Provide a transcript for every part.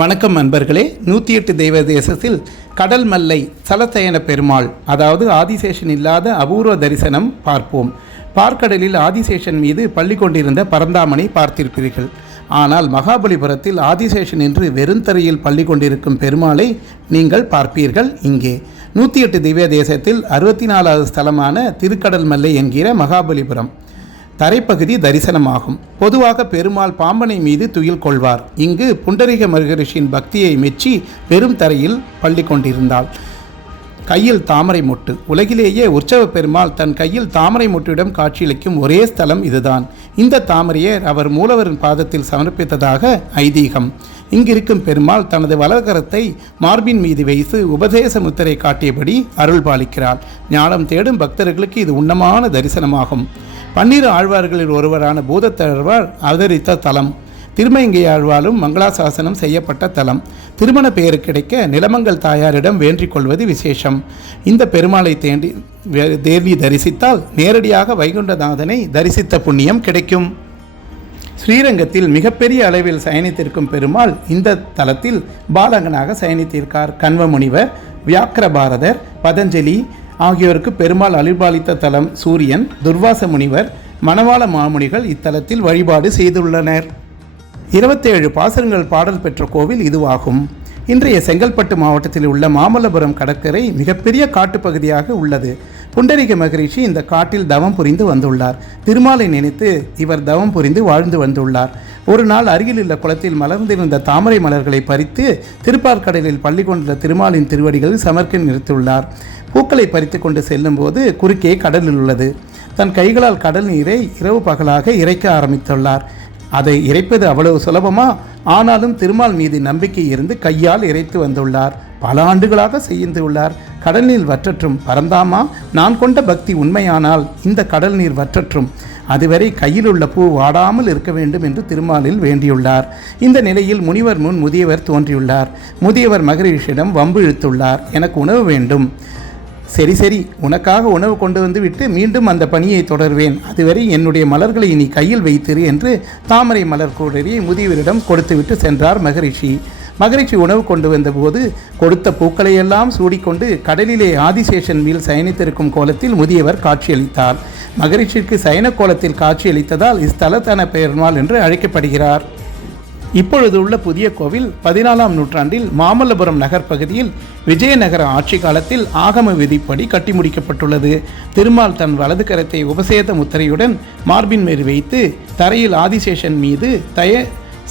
வணக்கம் நண்பர்களே. 108 தெய்வ தேசத்தில் கடல் மல்லை சலசயன பெருமாள், அதாவது ஆதிசேஷன் இல்லாத அபூர்வ தரிசனம் பார்ப்போம். பார்க்கடலில் ஆதிசேஷன் மீது பள்ளி கொண்டிருந்த பரந்தாமனை பார்த்திருப்பீர்கள். ஆனால் மகாபலிபுரத்தில் ஆதிசேஷன் என்று வெறுந்தரையில் பள்ளி கொண்டிருக்கும் பெருமாளை நீங்கள் பார்ப்பீர்கள். இங்கே 108 திவ்ய தேசத்தில் 64வது ஸ்தலமான திருக்கடல் மல்லை என்கிற மகாபலிபுரம் தரைப்பகுதி தரிசனமாகும். பொதுவாக பெருமாள் பாம்பனை மீது துயில் கொள்வார். இங்கு புண்டரீக மகரிஷியின் பக்தியை மெச்சி பெரும் தரையில் பள்ளி கொண்டிருந்தாள். கையில் தாமரை மொட்டு. உலகிலேயே உற்சவ பெருமாள் தன் கையில் தாமரை மொட்டுடன் காட்சியளிக்கும் ஒரே ஸ்தலம் இதுதான். இந்த தாமரையை அவர் மூலவரின் பாதத்தில் சமர்ப்பித்ததாக ஐதீகம். இங்கிருக்கும் பெருமாள் தனது வலகரத்தை மார்பின் மீது வைத்து உபதேச முத்திரை காட்டியபடி அருள் பாலிக்கிறார். ஞானம் தேடும் பக்தர்களுக்கு இது உன்னமான தரிசனமாகும். 12 ஆழ்வார்களில் ஒருவரான பூதத்தாழ்வார் அவதரித்த தலம். திருமங்கை ஆழ்வாரும் மங்களாசாசனம் செய்யப்பட்ட தலம். திருமண பெயரு கிடைக்க நிலமங்கல் தாயாரிடம் வேண்டிக் கொள்வது விசேஷம். இந்த பெருமாளை தேவி தரிசித்தால் நேரடியாக வைகுண்டநாதனை தரிசித்த புண்ணியம் கிடைக்கும். ஸ்ரீரங்கத்தில் மிகப்பெரிய அளவில் சயனித்திருக்கும் பெருமாள் இந்த தலத்தில் பாலகனாக சயனித்திருக்கார். கண்வ முனிவர், வியாக்கிர பாரதர், பதஞ்சலி ஆகியோருக்கு பெருமாள் அருள்பாலித்த தலம் சூரியன். துர்வாச முனிவர், மணவாள மாமுனிகள் இத்தலத்தில் வழிபாடு செய்துள்ளனர். 27 பாசுரங்கள் பாடல் பெற்ற கோவில் இதுவாகும். இன்றைய செங்கல்பட்டு மாவட்டத்தில் உள்ள மாமல்லபுரம் கடற்கரை மிகப்பெரிய காட்டுப்பகுதியாக உள்ளது. புண்டரீக மகரிஷி இந்த காட்டில் தவம் புரிந்து வந்துள்ளார். திருமாலை நினைத்து இவர் தவம் புரிந்து வாழ்ந்து வந்துள்ளார். ஒரு நாள் அருகிலுள்ள குளத்தில் மலர்ந்திருந்த தாமரை மலர்களை பறித்து திருப்பார்கடலில் பள்ளி கொண்ட திருமாலின் திருவடிகளில் சமர்க்க நிறுத்தியுள்ளார். பூக்களை பறித்து கொண்டு செல்லும் போது குறுக்கே கடலில் உள்ளது. தன் கைகளால் கடல் நீரை இரவு பகலாக இறைக்க ஆரம்பித்துள்ளார். அதை இறைப்பது அவ்வளவு சுலபமா? ஆனாலும் திருமால் மீது நம்பிக்கை இருந்து கையால் இறைத்து வந்துள்ளார். பல ஆண்டுகளாக செய்துள்ளார். கடல் நீர் வற்றற்றும். பரந்தாமா, நான் கொண்ட பக்தி உண்மையானால் இந்த கடல் நீர் வற்றற்றும். அதுவரை கையில் உள்ள பூ வாடாமல் இருக்க வேண்டும் என்று திருமாலில் வேண்டியுள்ளார். இந்த நிலையில் முனிவர் முன் முதியவர் தோன்றியுள்ளார். முதியவர் மகரிஷியிடம் வம்பு இழுத்துள்ளார். எனக்கு உணவு வேண்டும். சரி, உனக்காக உணவு கொண்டு வந்து விட்டு மீண்டும் அந்த பணியை தொடர்வேன். அதுவரை என்னுடைய மலர்களை நீ கையில் வைத்திரு என்று தாமரை மலர் கூடரி முதியவரிடம் கொடுத்துவிட்டு சென்றார் மகரிஷி. மகரிஷி உணவு கொண்டு வந்தபோது கொடுத்த பூக்களையெல்லாம் சூடிக்கொண்டு கடலிலே ஆதிசேஷன் மேல் சயனித்திருக்கும் கோலத்தில் முதியவர் காட்சியளித்தார். மகரிஷிக்கு சயன கோலத்தில் காட்சியளித்ததால் இஸ்தலத்தன பெருமாள் என்று அழைக்கப்படுகிறார். இப்பொழுது உள்ள புதிய கோவில் 14ஆம் நூற்றாண்டில் மாமல்லபுரம் நகர் பகுதியில் விஜயநகர ஆட்சி காலத்தில் ஆகம விதிப்படி கட்டி முடிக்கப்பட்டுள்ளது. திருமால் தன் வலது கரத்தை உபசேத முத்திரையுடன் மார்பின் மேல் வைத்து தரையில் ஆதிசேஷன் மீது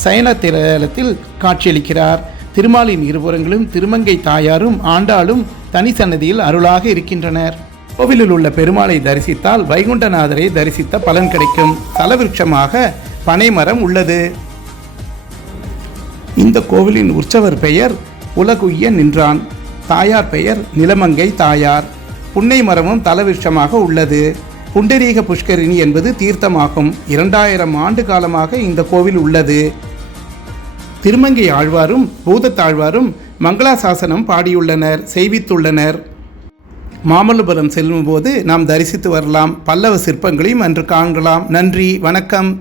சயன திரளத்தில் காட்சியளிக்கிறார். திருமாலின் இருபுறங்களும் திருமங்கை தாயாரும் ஆண்டாளும் தனி சன்னதியில் அருளாக இருக்கின்றனர். கோவிலில் உள்ள பெருமாளை தரிசித்தால் வைகுண்டநாதரை தரிசித்த பலன் கிடைக்கும். தலவிருட்சமாக பனைமரம் உள்ளது. இந்த கோவிலின் உற்சவர் பெயர் உலகுய்ய நின்றான். தாயார் பெயர் நிலமங்கை தாயார். புன்னை மரமும் தலவிருட்சமாக உள்ளது. புண்டரீக புஷ்கரிணி என்பது தீர்த்தமாகும். 2000 ஆண்டு காலமாக இந்த கோவில் உள்ளது. திருமங்கை ஆழ்வாரும் பூதத்தாழ்வாரும் மங்களாசாசனம் பாடியுள்ளனர், செய்வித்துள்ளனர். மாமல்லபுரம் செல்லும்போது நாம் தரிசித்து வரலாம். பல்லவ சிற்பங்களையும் அன்று காணலாம். நன்றி, வணக்கம்.